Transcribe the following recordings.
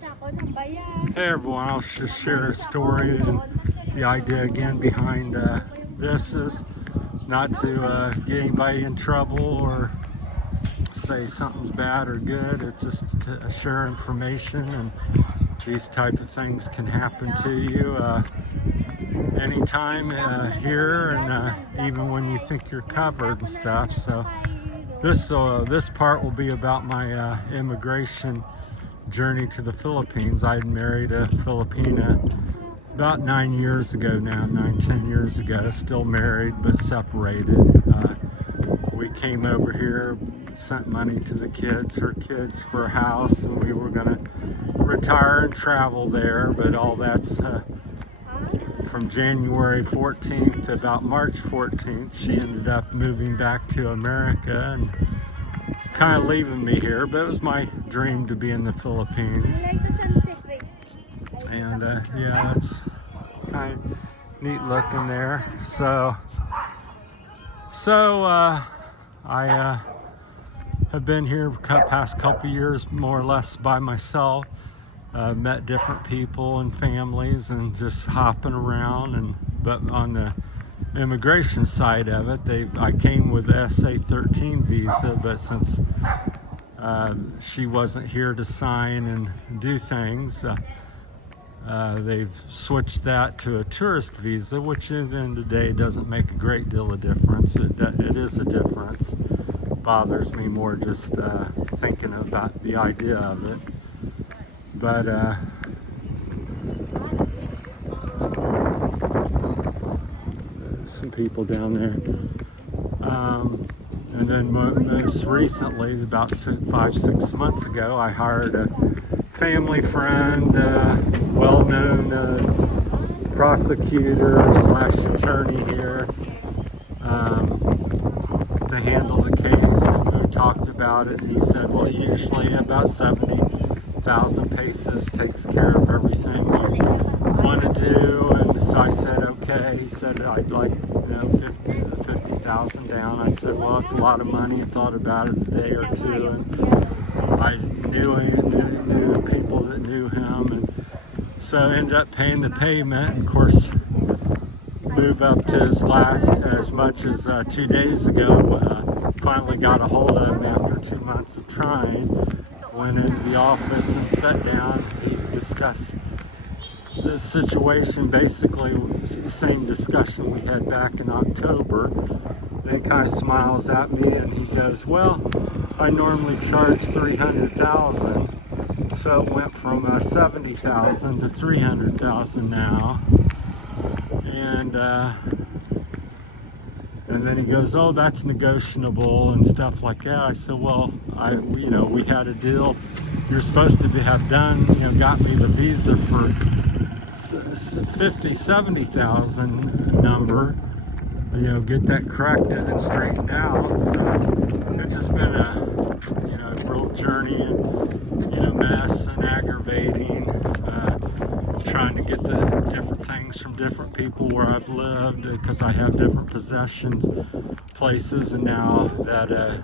Hey everyone, I'll just share a story, and the idea again behind this is not to get anybody in trouble or say something's bad or good. It's just to share information, and these type of things can happen to you anytime here, and even when you think you're covered and stuff. So this part will be about my immigration journey to the Philippines. I had married a Filipina about 9 years ago now, 10 years ago. Still married but separated. We came over here, sent money to the kids, her kids, for a house, and we were gonna retire and travel there, but all that's from January 14th to about March 14th. She ended up moving back to America and kind of leaving me here, but it was my dream to be in the Philippines. And yeah, it's kind of neat looking there. So I have been here past couple years more or less by myself. Met different people and families and just hopping around, but on the immigration side of it, I came with the SA-13 visa, but since she wasn't here to sign and do things, they've switched that to a tourist visa, which at the end of the day doesn't make a great deal of difference. It is a difference. It bothers me more just thinking about the idea of it. But some people down there, and then most recently, about 5-6 months ago, I hired a family friend, well-known prosecutor slash attorney here, to handle the case. And we talked about it, and he said, well, usually about 70,000 pesos takes care of everything you want to do. And so I said, okay. He said, I'd like 50,000 down. I said, well, it's a lot of money. I thought about it a day or two, and I knew him, knew people that knew him, and so I ended up paying the payment. And of course, move up to as much as 2 days ago. Finally got a hold of him after 2 months of trying. Went into the office and sat down. He's discussed the situation, basically the same discussion we had back in October. Then he kind of smiles at me and he goes, well, I normally charge 300,000, so it went from 70,000 to 300,000 now. And then he goes, oh, that's negotiable and stuff like that. I said, well, we had a deal. You're supposed to have done, got me the visa for 70,000 number, get that corrected and straightened out. So it's just been a, real journey and, mess and aggravating, trying to get the different things from different people where I've lived, because I have different possessions, places, and now that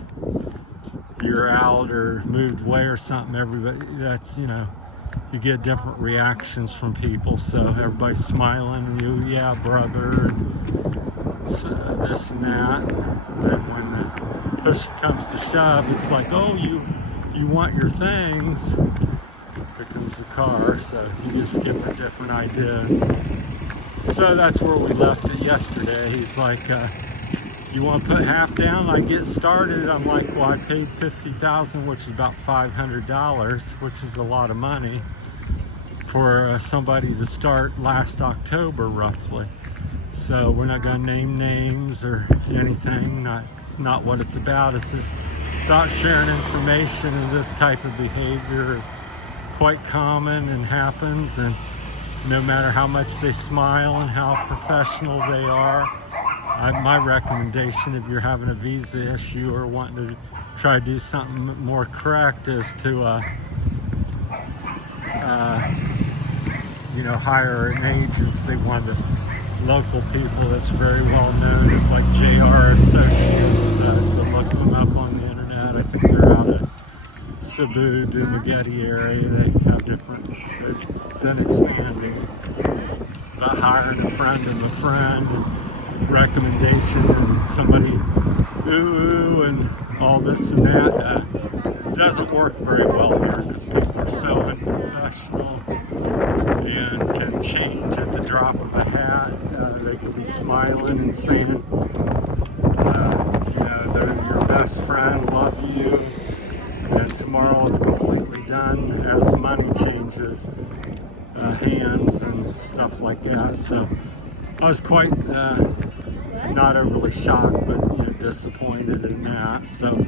you're out or moved away or something, everybody, that's, you get different reactions from people. So everybody's smiling at you, yeah, brother, and so this and that. And then when the push comes to shove, it's like, oh, you want your things. Here comes the car, so you just get the different ideas. So that's where we left it yesterday. He's like, you want to put half down? I get started. I'm like, well, I paid 50,000, which is about $500, which is a lot of money for somebody to start last October, roughly. So we're not going to name names or anything. It's not what it's about. It's about sharing information, and this type of behavior is quite common and happens, and no matter how much they smile and how professional they are, my recommendation, if you're having a visa issue or wanting to try to do something more correct, is to hire an agency, one of the local people that's very well known. It's like JR Associates, so look them up on the internet. I think they're out of Cebu, Dumaguete area. They have different been expanding. About hiring a friend of a friend, and recommendation and somebody, ooh, and all this and that. Doesn't work very well here because people are so unprofessional and can change at the drop of a hat. They can be smiling and saying, they're your best friend, love you, and tomorrow it's completely done as the money changes hands and stuff like that. So I was quite not overly shocked, but disappointed in that. So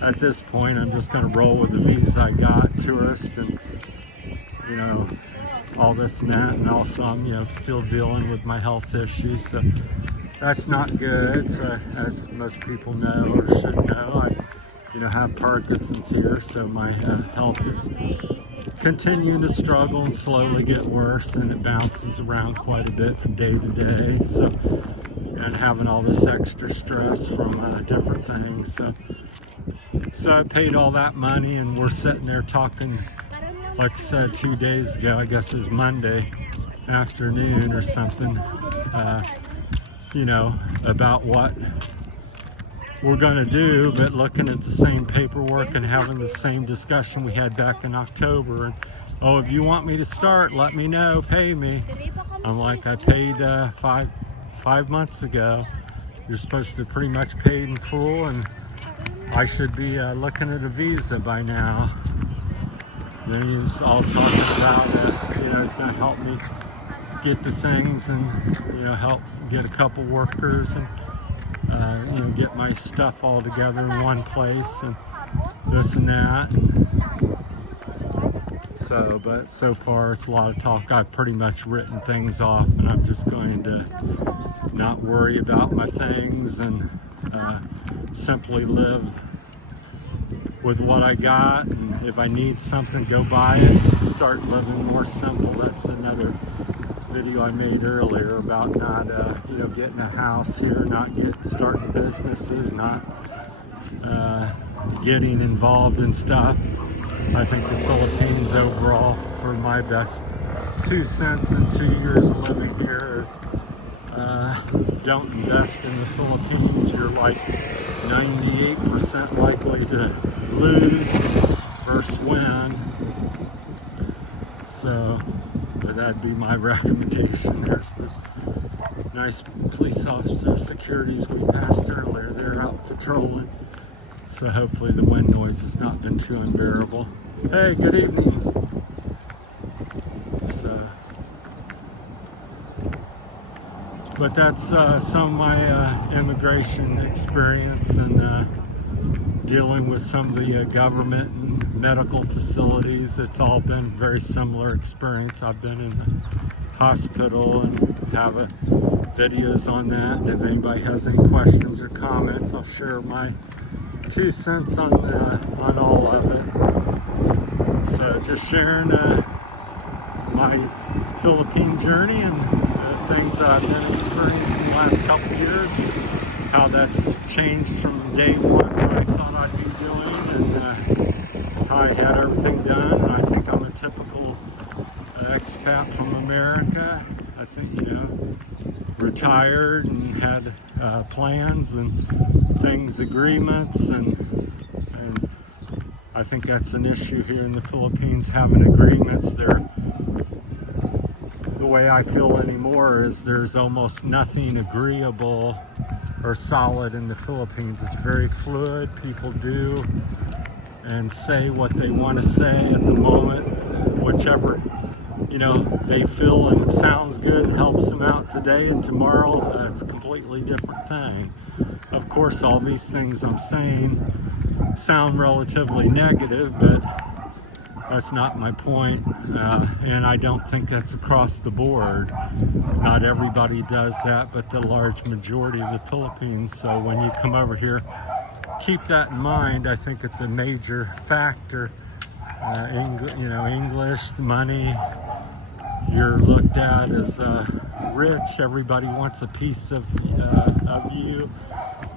at this point, I'm just going to roll with the visa I got, tourist, and all this and that. And also, I'm still dealing with my health issues. So that's not good. So, as most people know or should know, I have Parkinson's here, so my health is continuing to struggle and slowly get worse, and it bounces around quite a bit from day to day. So, and having all this extra stress from different things. So I paid all that money, and we're sitting there talking, like I said, 2 days ago, I guess it was Monday afternoon or something, about what we're going to do, but looking at the same paperwork and having the same discussion we had back in October. And, oh, if you want me to start, let me know, pay me. I'm like, I paid five months ago. You're supposed to pretty much pay in full, and I should be looking at a visa by now. Then he's all talking about that, he's going to help me get the things and, help get a couple workers and, get my stuff all together in one place and this and that. So, but so far it's a lot of talk. I've pretty much written things off, and I'm just going to not worry about my things and simply live with what I got. And if I need something, go buy it. Start living more simple. That's another video I made earlier about not, getting a house here, not starting businesses, not getting involved in stuff. I think the Philippines overall, for my best 2 cents in 2 years of living here, is don't invest in the Philippines. You're like 98% likely to lose versus win. So that'd be my recommendation. There's the nice police officer securities we passed earlier. They're out patrolling. So hopefully the wind noise has not been too unbearable. Hey, good evening. So, but that's some of my immigration experience and dealing with some of the government and medical facilities. It's all been very similar experience. I've been in the hospital and have videos on that. And if anybody has any questions or comments, I'll share my 2 cents on all of it. So just sharing my Philippine journey and things that I've been experiencing the last couple years, and how that's changed from day one, what I thought I'd be doing, and how I had everything done. And I think I'm a typical expat from America. I think, retired and had plans and things, agreements, and I think that's an issue here in the Philippines, having agreements. The way I feel anymore is there's almost nothing agreeable or solid in the Philippines. It's very fluid. People do and say what they want to say at the moment, whichever they feel and sounds good and helps them out today, and tomorrow it's a completely different thing. Of course, all these things I'm saying sound relatively negative, but that's not my point, and I don't think that's across the board. Not everybody does that, but the large majority of the Philippines. So when you come over here, keep that in mind. I think it's a major factor. English, money, you're looked at as rich. Everybody wants a piece of you,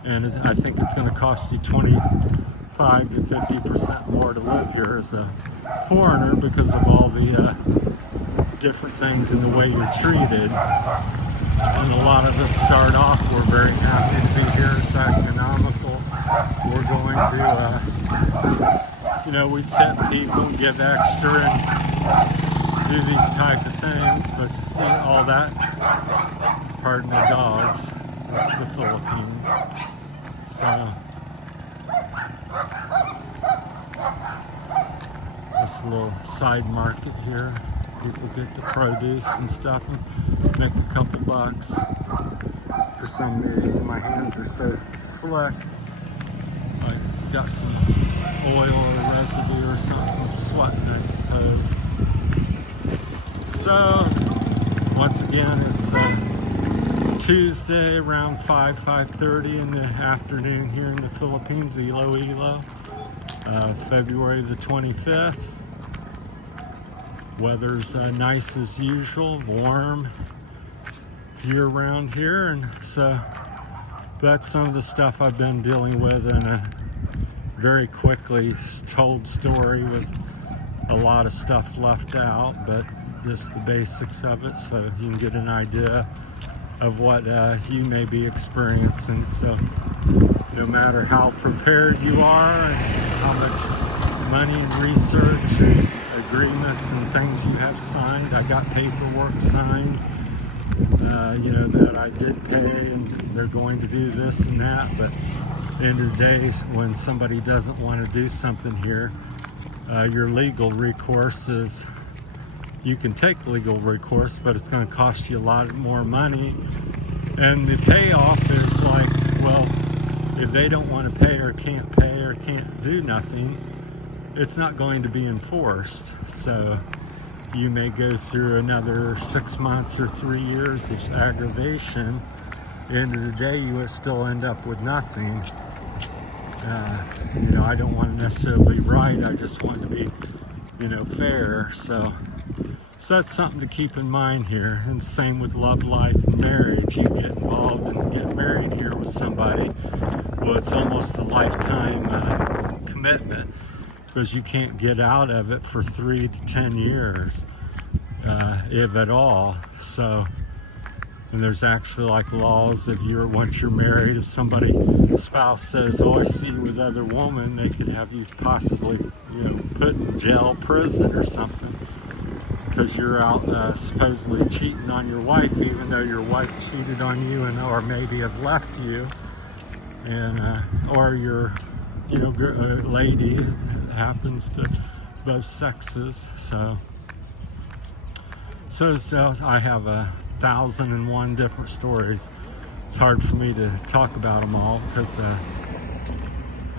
and I think it's going to cost you 25 to 50% more to live here as a foreigner because of all the different things in the way you're treated. And a lot of us start off, we're very happy to be here. It's economical. We're going to, we tip people, give extra, and do these type of things. But all that, pardon the dogs, it's the Philippines. So, this little side market here. People get the produce and stuff and make a couple bucks. For some reason, my hands are so slick. I got some oil or residue or something sweating, I suppose. So, once again, it's Tuesday around 5:30 in the afternoon here in the Philippines, Iloilo, February the 25th. Weather's nice as usual, warm year round here, and so that's some of the stuff I've been dealing with in a very quickly told story with a lot of stuff left out, but just the basics of it so you can get an idea of what you may be experiencing. So no matter how prepared you are and how much money and research and agreements and things you have signed. I got paperwork signed, that I did pay and they're going to do this and that. But at the end of the day, when somebody doesn't want to do something here, your legal recourse is, you can take legal recourse, but it's going to cost you a lot more money. And the payoff is like, well, if they don't want to pay or can't do nothing, it's not going to be enforced. So you may go through another 6 months or 3 years of aggravation. At the end of the day, you would still end up with nothing. I don't want to necessarily be right. I just want to be, fair. So that's something to keep in mind here. And same with love life and marriage. You get involved and get married here with somebody, well, it's almost a lifetime commitment, because you can't get out of it for 3 to 10 years, if at all. So, and there's actually like laws, once you're married, if spouse says, oh, I see you with other woman, they could have you possibly, put in jail, prison or something, because you're out supposedly cheating on your wife, even though your wife cheated on you or maybe have left you, and or your lady happens to both sexes. So I have 1,001 different stories. It's hard for me to talk about them all because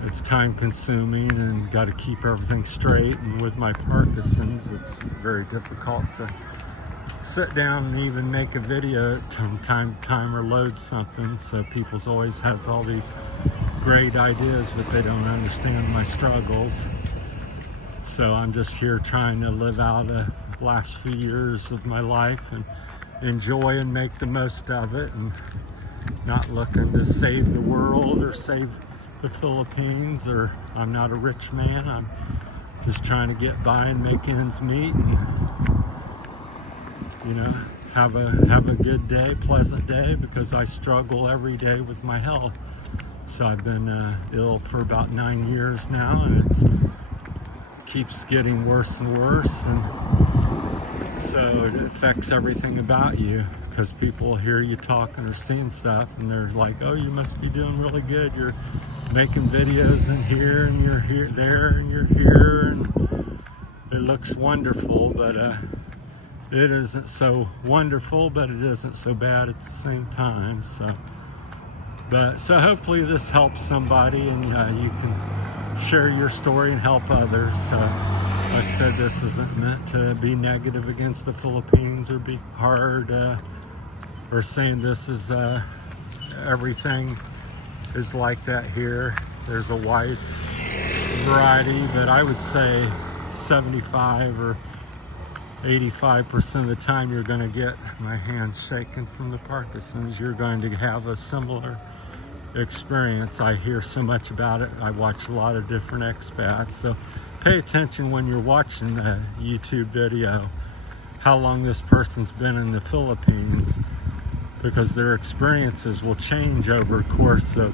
it's time consuming and got to keep everything straight. And with my Parkinson's, it's very difficult to sit down and even make a video from time to time or load something. So people always has all these great ideas, but they don't understand my struggles. So I'm just here trying to live out the last few years of my life and enjoy and make the most of it, and not looking to save the world or save the Philippines, or I'm not a rich man. I'm just trying to get by and make ends meet, and have a good day, pleasant day, because I struggle every day with my health. So I've been ill for about 9 years now, and it keeps getting worse and worse, and so it affects everything about you, because people hear you talking or seeing stuff and they're like, oh, you must be doing really good, you're making videos in here and you're here, there, and you're here, and it looks wonderful. But it isn't so wonderful, but it isn't so bad at the same time. So hopefully this helps somebody, and you can share your story and help others. Like I said, this isn't meant to be negative against the Philippines or be hard or saying this is everything is like that here. There's a wide variety, but I would say 75 or 85% of the time you're going to get, my hands shaking from the Parkinson's, you're going to have a similar experience. I hear so much about it. I watch a lot of different expats, so pay attention when you're watching a YouTube video, how long this person's been in the Philippines, because their experiences will change over the course of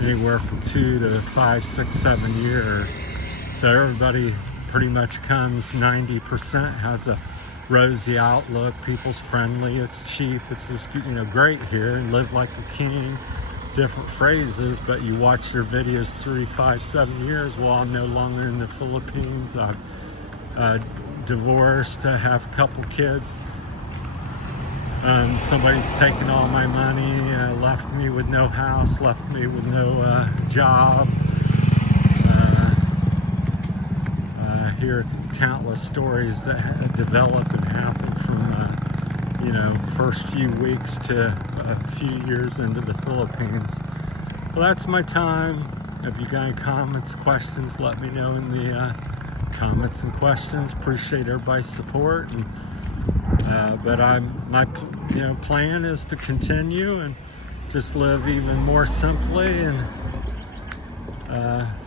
anywhere from 2 to 5, 6, 7 years. So everybody pretty much comes, 90% has a rosy outlook. People's friendly, it's cheap, it's just, you know, great here, and live like a king. Different phrases, but you watch their videos 3, 5, 7 years. Well, I'm no longer in the Philippines. I've divorced, I have a couple kids. Somebody's taken all my money, left me with no house, left me with no job. Hear countless stories that develop and happen from, you know, first few weeks to a few years into the Philippines. Well, that's my time. If you got any comments, questions, let me know in the comments and questions. Appreciate everybody's support. And but my plan is to continue and just live even more simply, and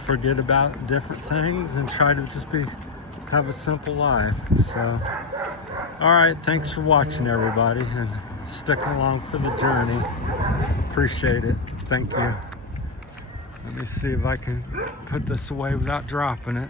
forget about different things and try to just have a simple life. So, all right, thanks for watching, everybody, and sticking along for the journey. Appreciate it. Thank you. Let me see if I can put this away without dropping it.